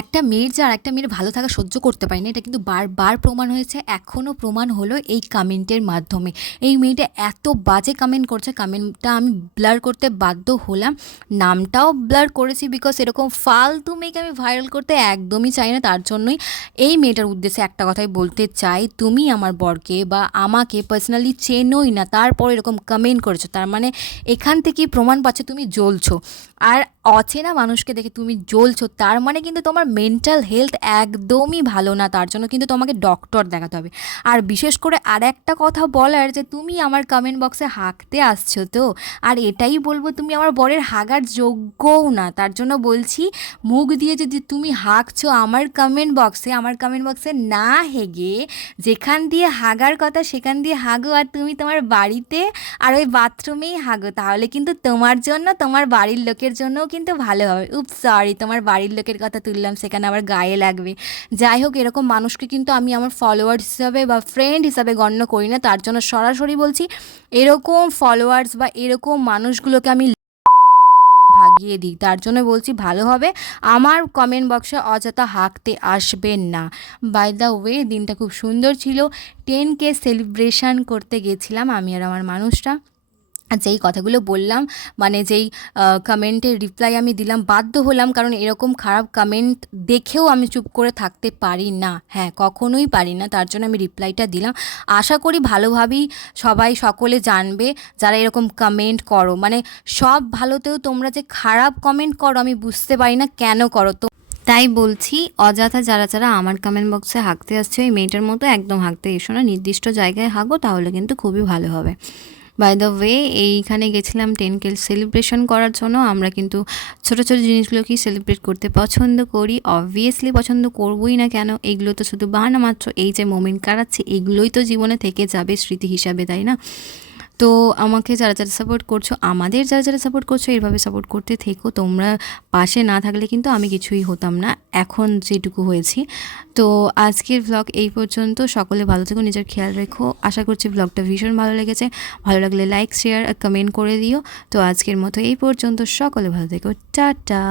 একটা মেয়ের যে আরেকটা মেয়ের ভালো থাকা সহ্য করতে পারে না, এটা কিন্তু বারবার প্রমাণ হয়েছে। এখনও প্রমাণ হলো এই কমেন্টের মাধ্যমে। এই মেয়েটা এত বাজে কমেন্ট করছে, কমেন্টটা আমি ব্লার করতে বাধ্য হলাম। নামটাও ব্লার করেছি, বিকজ এরকম ফালতু মেয়েকে আমি ভাইরাল করতে একদমই চাই না। তার জন্যই এই মেয়েটার উদ্দেশ্যে একটা কথাই বলতে চাই, তুমি আমার বরকে বা আমাকে পার্সোনালি চেনোই না, তারপর এরকম কমেন্ট করেছো, তার মানে এখান থেকেই প্রমাণ পাচ্ছে তুমি জ্বলছো। আর অচেনা মানুষকে দেখে তুমি জ্বলছো, তার মানে কিন্তু তোমার মেন্টাল হেলথ একদমই ভালো না। তার জন্য কিন্তু তোমাকে ডক্টর দেখাতে হবে। আর বিশেষ করে আর একটা কথা বলার, যে তুমি আমার কমেন্ট বক্সে হাঁকতে আসছো তো, আর এটাই বলবো তুমি আমার বরের হাগার যোগ্যও না। তার জন্য বলছি, মুখ দিয়ে যদি তুমি হাঁকছো আমার কমেন্ট বক্সে না হেগে যেখান দিয়ে হাগার কথা সেখান দিয়ে হাগো, আর তুমি তোমার বাড়িতে আর ওই বাথরুমেই হাগো, তাহলে কিন্তু তোমার জন্য, তোমার বাড়ির লোকের জন্যও কিন্তু ভালো হবে। সরি, তোমার বাড়ির লোকের কথা তুললাম, সেখানে আবার গায়ে লাগবে। যাই হোক, এরকম মানুষকে কিন্তু আমি আমার ফলোয়ার্স হিসাবে বা ফ্রেন্ড হিসাবে গণ্য করি না। তার জন্য সরাসরি বলছি, এরকম ফলোয়ার্স বা এরকম মানুষগুলোকে আমি ভাগিয়ে দিই। তার জন্য বলছি, ভালো হবে আমার কমেন্ট বক্সে অযথা হাঁকতে আসবেন না। বাই দ্য ওয়ে, দিনটা খুব সুন্দর ছিল। 10K সেলিব্রেশন করতে গেছিলাম আমি আর আমার মানুষটা। আর যেই কথাগুলো বললাম, মানে যেই কমেন্টের রিপ্লাই আমি দিলাম, বাধ্য হলাম, কারণ এরকম খারাপ কমেন্ট দেখেও আমি চুপ করে থাকতে পারি না। হ্যাঁ, কখনোই পারি না। তার জন্য আমি রিপ্লাইটা দিলাম। আশা করি ভালোভাবেই সবাই সকলে জানবে, যারা এরকম কমেন্ট করো, মানে সব ভালোতেও তোমরা যে খারাপ কমেন্ট করো আমি বুঝতে পারি না কেন করো। তো তাই বলছি, অযথা যারা যারা আমার কমেন্ট বক্সে হাঁকতে আসছে ওই মেয়েটার মতো একদম হাঁকতে এসো না। নির্দিষ্ট জায়গায় হাঁকো, তাহলে কিন্তু খুবই ভালো হবে। বাই দ্য ওয়ে, এইখানে গেছিলাম 10K সেলিব্রেশন করার জন্য। আমরা কিন্তু ছোটো ছোটো জিনিসগুলোকেই সেলিব্রেট করতে পছন্দ করি। অবভিয়াসলি পছন্দ করবই না কেন, এইগুলো তো শুধু বাহানা মাত্র। এই যে মোমেন্ট কাটাচ্ছি, এইগুলোই তো জীবনে থেকে যাবে স্মৃতি হিসাবে, তাই না? তো আমাকে যারা যারা সাপোর্ট করছো, আমাদের যারা যারা সাপোর্ট করছো, এভাবে সাপোর্ট করতে থেকো। তোমরা পাশে না থাকলে কিন্তু আমি কিছুই হতাম না, এখন যেটুকু হয়েছি। তো আজকের ভ্লগ এই পর্যন্ত। সকলে ভালো থেকো, নিজের খেয়াল রেখো। আশা করছি ভ্লগটা ভীষণ ভালো লেগেছে। ভালো লাগলে লাইক, শেয়ার আর কমেন্ট করে দিও। তো আজকের মতো এই পর্যন্ত, সকলে ভালো থেকো, টাটা।